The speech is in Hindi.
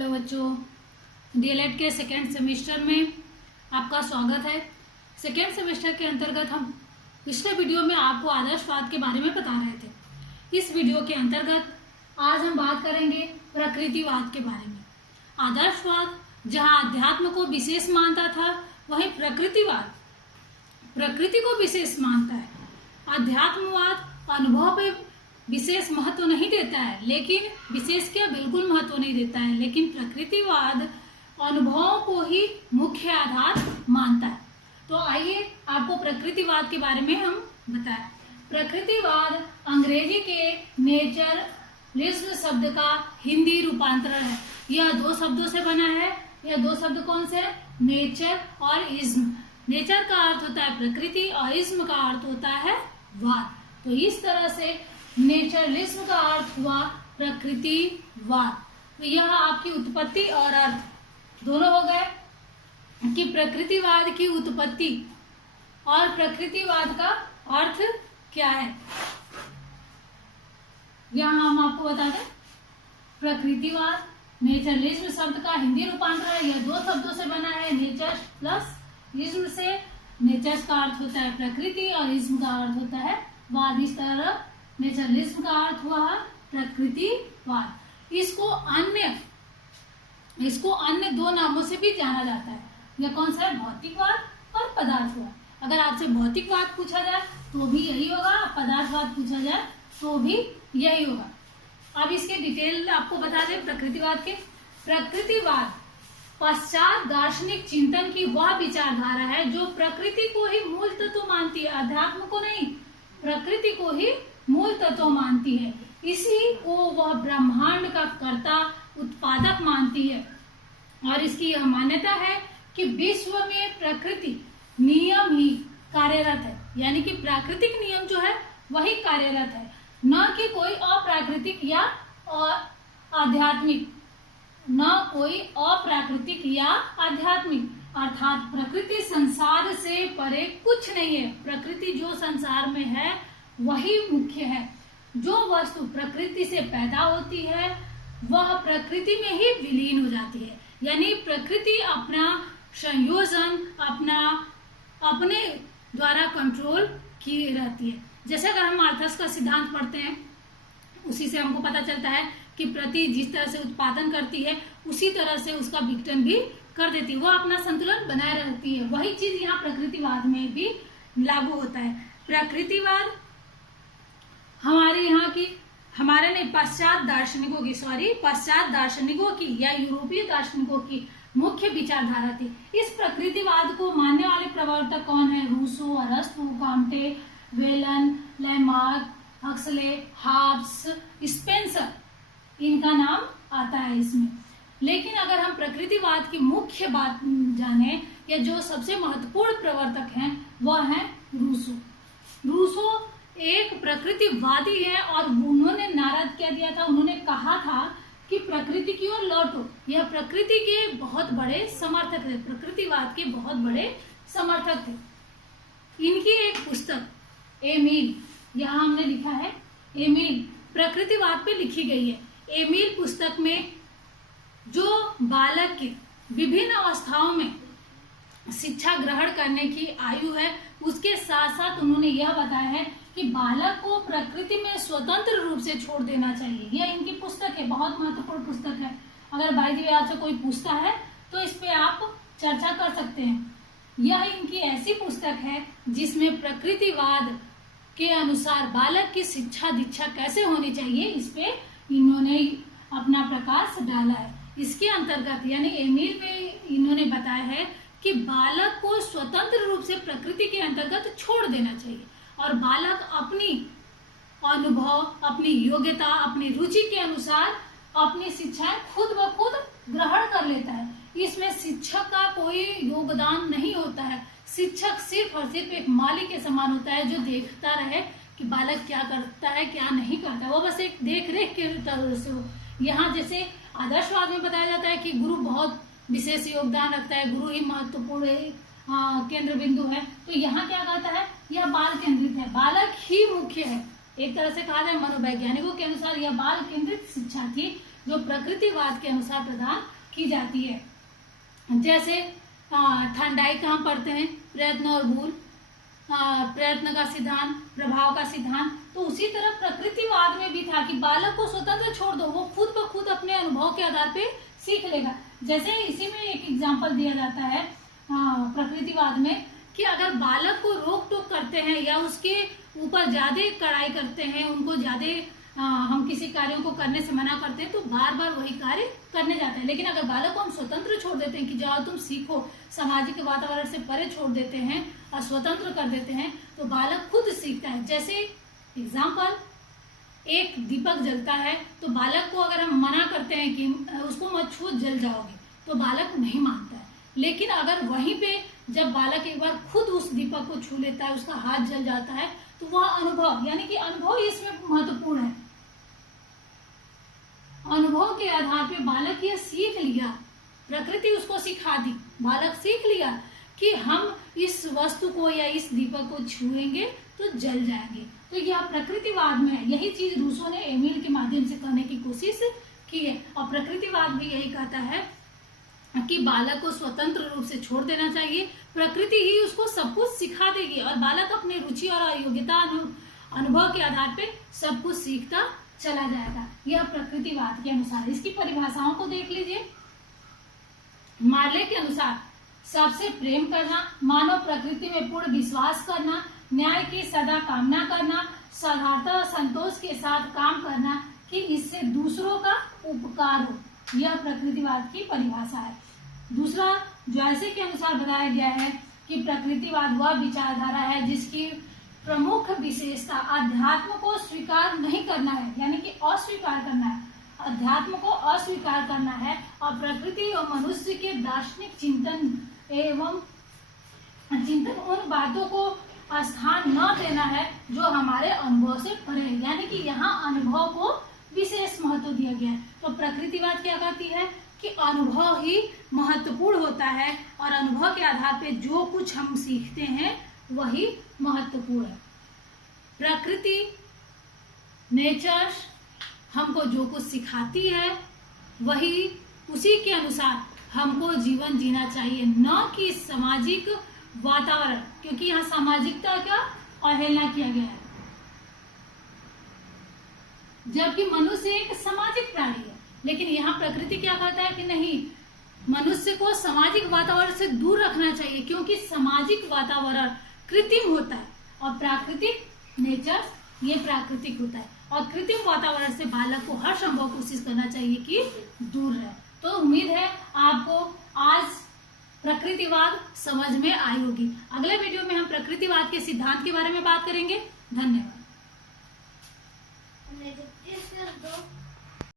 हेलो बच्चों, डीएलएड के सेकेंड सेमेस्टर में आपका स्वागत है। सेकेंड सेमेस्टर के अंतर्गत हम पिछले वीडियो में आपको आदर्शवाद के बारे में बता रहे थे। इस वीडियो के अंतर्गत आज हम बात करेंगे प्रकृतिवाद के बारे में। आदर्शवाद जहां अध्यात्म को विशेष मानता था, वहीं प्रकृतिवाद प्रकृति को विशेष मानता है। अध्यात्मवाद अनुभव पे विशेष महत्व नहीं देता है, लेकिन विशेष क्या बिल्कुल महत्व नहीं देता है, लेकिन प्रकृतिवाद अनुभवों को ही मुख्य आधार मानता है। तो आइए आपको प्रकृतिवाद के बारे में हम बताएं। प्रकृतिवाद अंग्रेजी के नेचरलिज्म शब्द का हिंदी रूपांतरण है। यह दो शब्दों से बना है। यह दो शब्द कौन से? नेचर और इज्म। नेचर का अर्थ होता है प्रकृति और इज्म का अर्थ होता है वाद। तो इस तरह से नेचरलिज्म का अर्थ हुआ प्रकृतिवाद। तो यह आपकी उत्पत्ति और अर्थ दोनों हो गए कि प्रकृतिवाद की उत्पत्ति और प्रकृतिवाद का अर्थ क्या है। यहाँ हम आपको बता दें, प्रकृतिवाद नेचरलिज्म शब्द का हिंदी रूपांतरण है। यह दो शब्दों से बना है, नेचर प्लस इज्म से। नेचर का अर्थ होता है प्रकृति और इज्म का अर्थ होता है वाद। इस तरह नेचरलिज्म का अर्थ हुआ प्रकृतिवाद। इसको अन्य दो नामों से भी जाना जाता है। यह कौन सा है? भौतिकवाद और पदार्थवाद। अगर आपसे भौतिकवाद पूछा जाए तो भी यही होगा, पदार्थवाद पूछा जाए तो भी यही होगा। अब इसके डिटेल आपको बता दें प्रकृतिवाद के। प्रकृतिवाद पश्चात दार्शनिक चिंतन की वह विचारधारा है जो प्रकृति को ही मूल तत्व मानती है, अध्यात्म को नहीं, प्रकृति को ही मूल तत्व मानती है। इसी को वह ब्रह्मांड का कर्ता उत्पादक मानती है और इसकी यह मान्यता है कि विश्व में प्रकृति नियम ही कार्यरत है, यानी कि प्राकृतिक नियम जो है वही कार्यरत है, न कि कोई अप्राकृतिक या आध्यात्मिक, न कोई अप्राकृतिक या आध्यात्मिक। अर्थात प्रकृति संसार से परे कुछ नहीं है। प्रकृति जो संसार में है वही मुख्य है। जो वस्तु प्रकृति से पैदा होती है वह प्रकृति में ही विलीन हो जाती है, यानी प्रकृति अपना संयोजन अपने द्वारा कंट्रोल की रहती है। जैसे अगर हम मार्थस का सिद्धांत पढ़ते हैं, उसी से हमको पता चलता है कि प्रकृति जिस तरह से उत्पादन करती है उसी तरह से उसका विघटन भी कर देती है, वह अपना संतुलन बनाए रहती है। वही चीज यहाँ प्रकृतिवाद में भी लागू होता है। प्रकृतिवाद पश्चात दार्शनिकों की या यूरोपीय दार्शनिकों की मुख्य विचारधारा थी। इस प्रकृतिवाद को मानने वाले प्रवर्तक कौन है? रूसो, अरस्तु, कांटे, Velan, Lamarck, Huxley, halves, Spencer, इनका नाम आता है इसमें। लेकिन अगर हम प्रकृतिवाद की मुख्य बात जाने या जो सबसे महत्वपूर्ण प्रवर्तक हैं वह है रूसो। रूसो एक प्रकृतिवादी है और उन्होंने नारा क्या दिया था? उन्होंने कहा था कि प्रकृति की ओर लौटो। यह प्रकृति के बहुत बड़े समर्थक थे, प्रकृतिवाद के बहुत बड़े समर्थक थे। इनकी एक पुस्तक एमिल, यहाँ हमने लिखा है एमिल, प्रकृतिवाद पे लिखी गई है। एमिल पुस्तक में जो बालक के विभिन्न अवस्थाओं में शिक्षा ग्रहण करने की आयु है, उसके साथ साथ उन्होंने यह बताया है कि बालक को प्रकृति में स्वतंत्र रूप से छोड़ देना चाहिए। यह इनकी पुस्तक है, बहुत महत्वपूर्ण पुस्तक है। अगर बाय द वे आपसे कोई पूछता है तो इस पे आप चर्चा कर सकते हैं। यह इनकी ऐसी पुस्तक है जिसमें प्रकृतिवाद के अनुसार बालक की शिक्षा दीक्षा कैसे होनी चाहिए, इस पे इन्होंने अपना प्रकाश डाला है। इसके अंतर्गत यानी एमिल में इन्होंने बताया है कि बालक को स्वतंत्र रूप से प्रकृति के अंतर्गत छोड़ देना चाहिए और बालक अपनी अनुभव, अपनी योग्यता, अपनी रुचि के अनुसार अपनी शिक्षाएं खुद ब खुद ग्रहण कर लेता है। इसमें शिक्षक का कोई योगदान नहीं होता है। शिक्षक सिर्फ और सिर्फ एक माली के समान होता है जो देखता रहे कि बालक क्या करता है क्या नहीं करता है, वो बस एक देख रेख के तरह से हो। यहाँ जैसे आदर्शवाद में बताया जाता है कि गुरु बहुत विशेष योगदान रखता है, गुरु ही महत्वपूर्ण केंद्र बिंदु है, तो यहाँ क्या कहता है? यह बाल केंद्रित है, बालक ही मुख्य है। एक तरह से कहा जाए मनोवैज्ञानिकों के अनुसार यह बाल केंद्रित शिक्षा थी। जो प्रकृतिवाद के अनुसार प्रदान की जाती है। जैसे थॉर्नडाइक कहाँ पढ़ते हैं, प्रयत्न और भूल, प्रयत्न का सिद्धांत, प्रभाव का सिद्धांत। तो उसी तरह प्रकृतिवाद में भी था कि बालक को स्वतंत्र छोड़ दो, वो खुद ब खुद अपने अनुभव के आधार पे सीख लेगा। जैसे इसी में एक एग्जाम्पल दिया जाता है प्रकृतिवाद में कि अगर बालक को रोक टोक करते हैं या उसके ऊपर ज्यादा कड़ाई करते हैं, उनको ज्यादा हम किसी कार्यों को करने से मना करते हैं तो बार बार वही कार्य करने जाते हैं। लेकिन अगर बालक को हम स्वतंत्र छोड़ देते हैं कि जाओ तुम सीखो, सामाजिक वातावरण से परे छोड़ देते हैं और स्वतंत्र कर देते हैं, तो बालक खुद सीखता है। जैसे एग्जाम्पल, एक दीपक जलता है तो बालक को अगर हम मना करते हैं कि उसको मत छू, जल जाओगे, तो बालक नहीं मानता है। लेकिन अगर वहीं पे जब बालक एक बार खुद उस दीपक को छू लेता है, उसका हाथ जल जाता है, तो वह अनुभव, यानी कि अनुभव इसमें महत्वपूर्ण है। अनुभव के आधार पे बालक ये सीख लिया, प्रकृति उसको सिखा दी, बालक सीख लिया कि हम इस वस्तु को या इस दीपक को छुएंगे तो जल जाएंगे। तो यह प्रकृतिवाद में है। यही चीज रूसो ने एमिल के माध्यम से करने की कोशिश की है। और प्रकृतिवाद भी यही कहता है कि बालक को स्वतंत्र रूप से छोड़ देना चाहिए, प्रकृति ही उसको सब कुछ सिखा देगी और बालक अपनी रुचि और योग्यता अनुभव के आधार पे सब कुछ सीखता चला जाएगा। यह प्रकृतिवाद के अनुसार। इसकी परिभाषाओं को देख लीजिए। मार्ले के अनुसार सबसे प्रेम करना, मानव प्रकृति में पूर्ण विश्वास करना, न्याय की सदा कामना करना, साधारणता संतोष के साथ काम करना कि इससे दूसरों का उपकार हो, यह प्रकृतिवाद की परिभाषा है। दूसरा, जॉयसे के अनुसार बताया गया है कि प्रकृतिवाद वह विचारधारा है जिसकी प्रमुख विशेषता अध्यात्म को स्वीकार नहीं करना है, यानी कि अस्वीकार करना है, अध्यात्म को अस्वीकार करना है और प्रकृति और मनुष्य के दार्शनिक चिंतन उन बातों को स्थान न देना है जो हमारे अनुभव से परे है, यानी कि यहाँ अनुभव को विशेष महत्व दिया गया है। तो प्रकृतिवाद क्या कहती है कि अनुभव ही महत्वपूर्ण होता है और अनुभव के आधार पे जो कुछ हम सीखते हैं वही महत्वपूर्ण है। प्रकृति, नेचर हमको जो कुछ सिखाती है वही, उसी के अनुसार हमको जीवन जीना चाहिए, न कि सामाजिक वातावरण, क्योंकि यहाँ सामाजिकता का अवहेलना किया गया है। जबकि मनुष्य एक सामाजिक प्राणी है, लेकिन यहाँ प्रकृति क्या कहता है कि नहीं, मनुष्य को सामाजिक वातावरण से दूर रखना चाहिए, क्योंकि सामाजिक वातावरण कृत्रिम होता है और प्राकृतिक नेचर ये प्राकृतिक होता है। और कृत्रिम वातावरण से बालक को हर संभव कोशिश करना चाहिए कि दूर रहे। तो उम्मीद है आपको आज प्रकृतिवाद समझ में आई होगी। अगले वीडियो में हम प्रकृतिवाद के सिद्धांत के बारे में बात करेंगे। धन्यवाद।